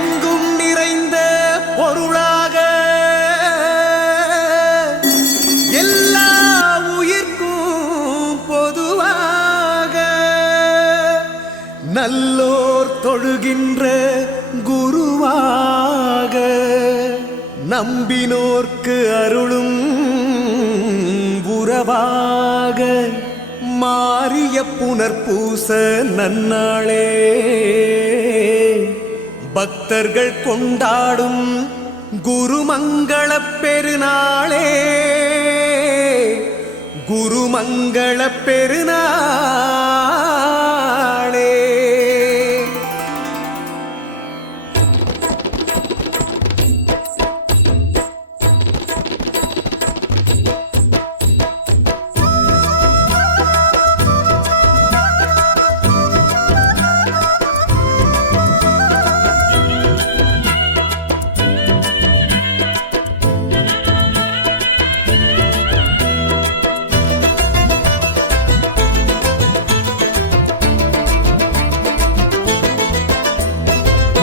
எங்கும் நிறைந்த பொருளாக எல்லா உயிர்க்கும் பொதுவாக நல்லோர் தொழுகின்ற குருவாக நம்பினோர்க்கு அருளும் உறவாக மாறிய புனர்பூச நன்னாளே பக்தர்கள் கொண்டாடும் குருமங்கள பெருநாளே குருமங்கள பெருநாளே.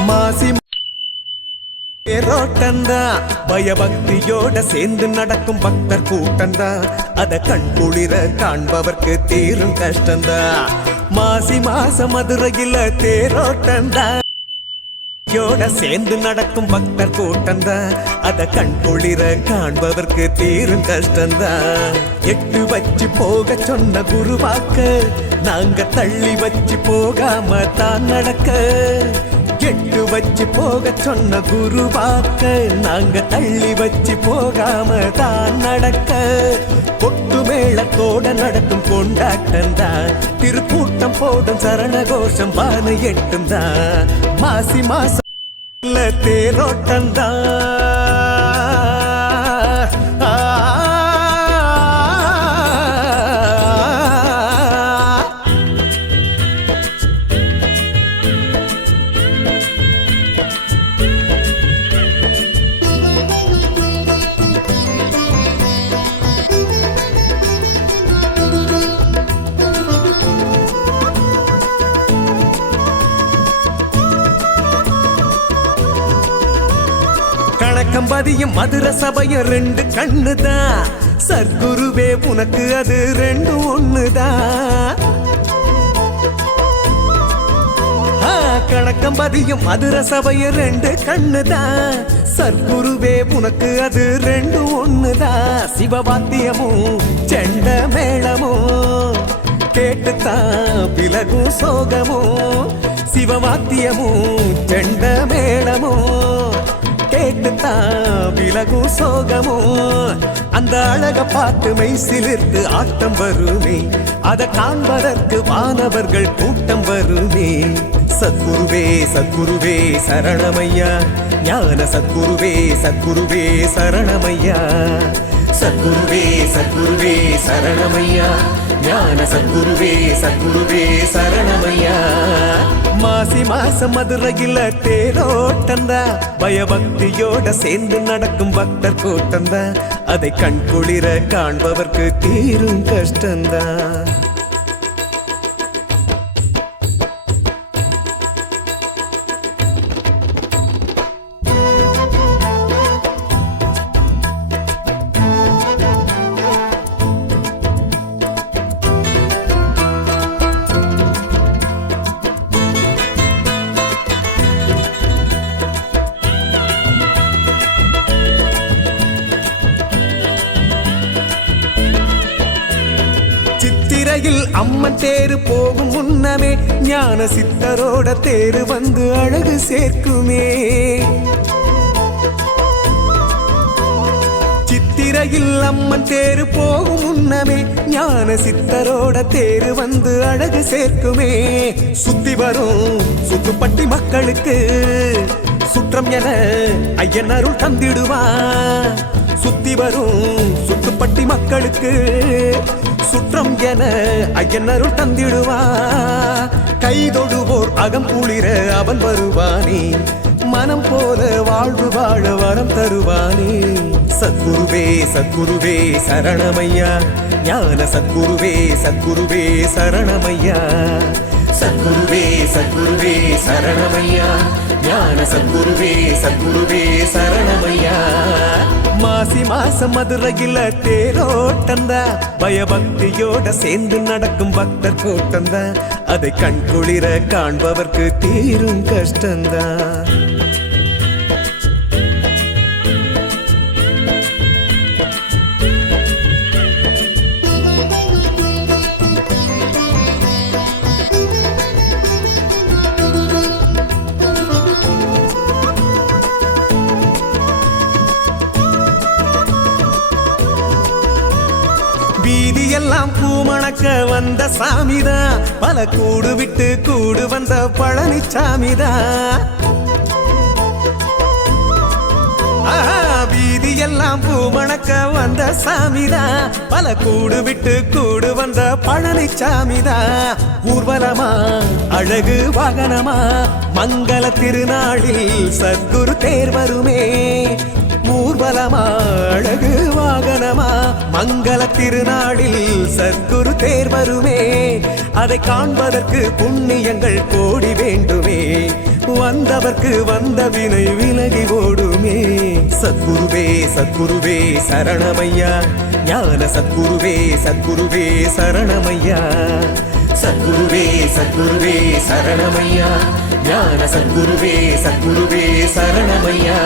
மாசி ரோட்டந்தா பயபக்தியோட சேர்ந்து நடக்கும் பக்தர் கூட்டந்தா அத கண்குளிர காண்பவர்க்கு தீரும் கஷ்டந்தா. மாசி மாச மதுரையில தேரோட்டந்தா யோட சேர்ந்து நடக்கும் பக்தர் கூட்டந்தா அத கண்குளிர காண்பவர்க்கு தீரும் கஷ்டந்தா. எட்டு வச்சு போக சொன்ன குருவாக்க நாங்க தள்ளி வச்சு போகாம தான் நடக்க. எட்டு வச்சு போக சொன்ன குருவாக்க நாங்க தள்ளி வச்சு போகாம தான் நடக்க. கொட்டு மேளத்தோட நடக்கும் கொண்டாட்டந்தா திருக்கூட்டம் போடும் சரண கோஷம் பான எட்டுந்தா. மாசி மாசம் தேரோட்டந்தா கம்பதியும் மதுர சபையும் ரெண்டு கண்ணுதான் சர்க்குருவே உனக்கு அது ரெண்டு ஒண்ணுதான். கணக்கம்பதியும் மதுர சபையும் ரெண்டு கண்ணுதான் சர்க்குருவே உனக்கு அது ரெண்டு ஒண்ணுதான். சிவவாத்தியமும் செண்ட மேளமும் கேட்டுத்தான் விலகும் சோகமும். சிவவாத்தியமும் செண்ட மேளமும் கேட்டுத்தான் விலகும் சோகமும். அந்த அழக பார்த்து மெய்சிலிருந்து ஆட்டம் வருமே அதை காண்பதற்கு வானவர்கள் கூட்டம் வருமே. சத்குருவே சத்குருவே சரணமையா ஞான சத்குருவே சத்குருவே சரணமையா. சத்குருவே சத்குருவே சரணமையா ஞான சத்குருவே சத்குருவே சரணமையா. மாசி மாசம் மதுரையில தேரோட்டந்தா பயபக்தியோட சேர்ந்து நடக்கும் பக்தர் கூட்டந்தா அதை கண்குளிர காண்பவர்க்கு தீரும் கஷ்டந்தா. சித்திரையில் அம்மன் தேரு போகும் முன்னமே ஞான சித்தரோட தேரு வந்து அழகு சேர்க்குமே. சித்திரையில் அம்மன் தேரு போகும் முன்னமே ஞான சித்தரோட தேரு வந்து அழகு சேர்க்குமே. சுத்தி வரும் சுத்துப்பட்டி மக்களுக்கு சுற்றம் என ஐயன் அருள் தந்திடுவான். சுத்தி வரும் சுத்துப்பட்டி மக்களுக்கு சுற்றம் என ஐயன் அருள் தந்திடுவா. கைதொடுவோர் அகம் குளிர அவன் வருவானே மனம் போல வாழ்வு வாழ வரம் தருவானே. சத்குருவே சத்குருவே சரணமையா ஞான சத்குருவே சத்குருவே சரணமையா. சத்குருவே சத்குருவே சரணமையா, ஞான சத்குருவே சத்குருவே சரணமையா. மாசி மாசம் மதுரையில தேரோட்டந்தா, பயபக்தியோட சேர்ந்து நடக்கும் பக்தர் கூட்டந்தா, அதை கண்குளிர காண்பவர்க்கு தீரும் கஷ்டந்தா. வீதியெல்லாம் பூமணக்க வந்த சாமிதான், பல கூடு விட்டு கூடு வந்த பழனிச்சாமிதான். வீதியெல்லாம் பூமணக்க வந்த சாமிதான், பல கூடு விட்டு கூடு வந்த பழனிச்சாமிதான். ஊர்வலமா அழகு வாகனமா, மங்கள திருநாளில் சத்குரு தேர் வருமே. ஊர்வலமா அழகு வாகனமா, மங்கள திருநாளில் சத்குரு தேர் வருமே. அதை காண்பதற்கு புண்ணியங்கள் கோடி வேண்டுமே, வந்தவர்க்கு வந்த வினை விலகி ஓடுமே. சத்குருவே சத்குருவே சரணமையா, ஞான சத்குருவே சத்குருவே சரணமையா. சத்குருவே சத்குருவே சரணமையா, ஞான சத்குருவே சத்குருவே சரணமையா.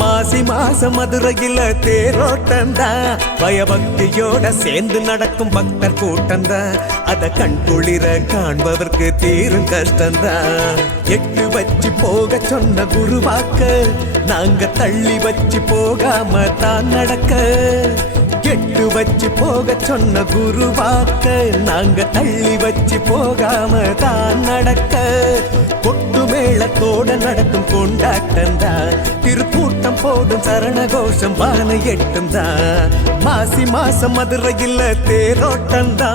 மாசி மாசம் மதுரையில தேரோட்டந்தா, பயபக்தியோட சேர்ந்து நடக்கும் பக்தர் கூட்டந்தா, அத கண்குளிர காண்பவர்க்கு தீரும் கஷ்டந்தா. எட்டு வச்சு போக சொன்ன குருவாக்க, நாங்க தள்ளி வச்சு போகாம தான் நடக்க. எட்டு வச்சு போக சொன்ன குருவாக்க, நாங்க தள்ளி வச்சு போகாம தான் நடக்க. கொட்டு மேளத்தோட நடக்கும் கொண்டாட்டந்தா, திருக்கூட்டம் போடும் சரண கோஷம் வான எட்டுந்தா. மாசி மாசம் மதுரையில் தேரோட்டந்தா.